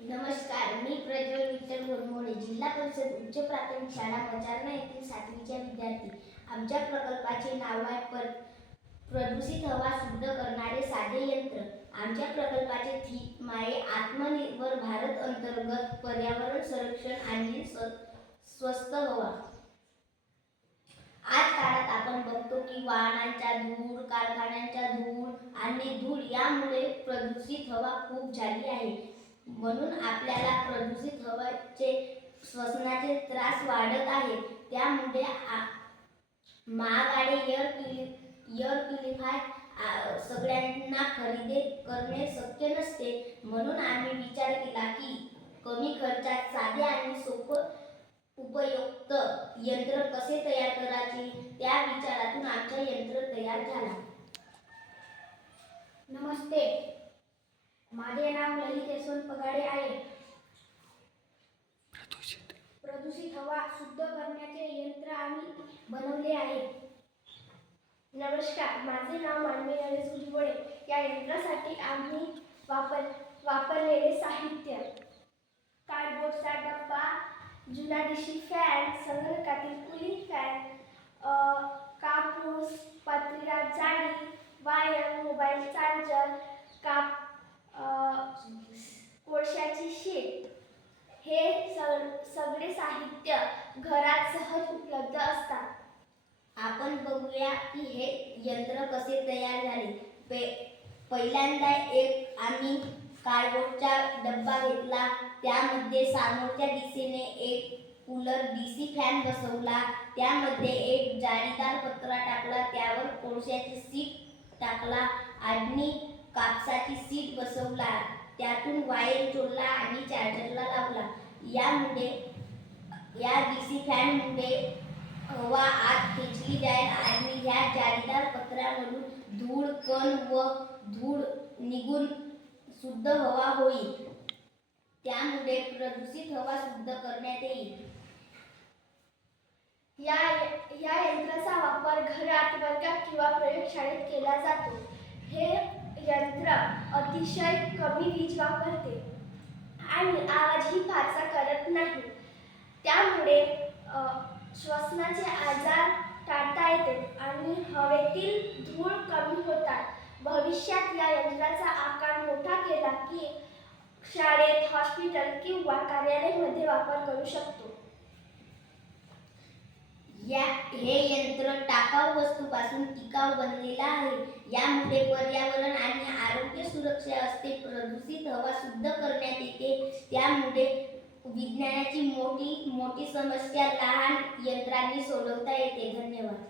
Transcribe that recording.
नमस्कार, मी प्रज्वल विठ्ठल गोरमोडे, जिल्हा परिषद उच्च प्राथमिक शाळा बचारणा येथील 7वीच्या विद्यार्थी. आमच्या प्रकल्पाचे नाव आहे प्रदूषित हवा शुद्ध करणारे साधे यंत्र. आमच्या प्रकल्पाचे थीम आहे आत्मनिर्भर भारत अंतर्गत पर्यावरण संरक्षण आणि स्वस्त हवा. आज काळात आपण बघतो की वाहनांचा धूळ, कारखान्यांचा धूळ आणि धूळ यामुळे प्रदूषित हवा खूप झाली आहे. म्हणून आपल्याला प्रदूषित हवेचे श्वसनाचे त्रास वाढत आहेत. त्यामुळे महागाडे एअर प्युरिफायर सगळ्यांना खरेदी करणे शक्य नसते. म्हणून आम्ही विचार केला की कमी खर्चात साधे आणि सोपे उपयुक्त यंत्र कसे तयार करायचे. त्या विचारातून आमचा यंत्र तयार झाला. नमस्ते, माझे नाव ललित यशवंत पगाडे आहे. प्रदूषित हवा शुद्ध करण्याचे यंत्र आम्ही बनवले आहे. नमस्कार, माझे नाव मानवी नरेश गुजबळे. या यंत्रासाठी आम्ही वापरलेले साहित्य: कार्डबोर्डचा डब्बा, जुना डीसी फॅन, संगणकातील कूलिंग फॅन, कापूस, पत्रीदार जाळी, वायर, मोबाईल चार्जर, कोळशाची शीट. हे सगळे साहित्य घरात सहज उपलब्ध असतात. आपण बघूया की हे यंत्र कसे तयार झाले. पहिल्यांदा आम्ही कार्डबोर्डचा डब्बा घेतला. त्यामध्ये समोरच्या दिशेने एक कूलर डीसी फॅन बसवला. त्यामध्ये एक जाळीदार पत्रा टाकला. त्यावर कोळशाची शीट टाकला आणि कापसाची शीट बसवला. त्यातून वायर जोडला आणि चार्जरला लावला. या डीसी फॅनमुळे हवा आत खेचली जाईल आणि ह्या जाळीदार पत्र्यामधून धूळ, कण व धूळ निघून शुद्ध हवा होईल. त्यामुळे प्रदूषित हवा शुद्ध करण्यात येईल. या यंत्राचा वापर घरात, वर्गात किंवा प्रयोगशाळेत केला जातो. हे यंत्र अतिशय कमी वीज वापरते आणि आवाजही फारसा करत नाही. त्यामुळे श्वसनाचे आजार टाळता येते आणि हवेतील धूळ कमी होतात. भविष्यात या यंत्राचा आकार मोठा केला की शाळेत, हॉस्पिटल किंवा कार्यालयामध्ये वापर करू शकतो. हे यंत्र टाकाऊ वस्तूपासून टिकाऊ बनलेला आहे. यामुळे पर्यावरण आणि आरोग्य सुरक्षा असते. प्रदूषित हवा शुद्ध करण्यात येते. त्यामुळे विज्ञानाची मोठी समस्या लहान यंत्रांनी सोडवता येते. धन्यवाद.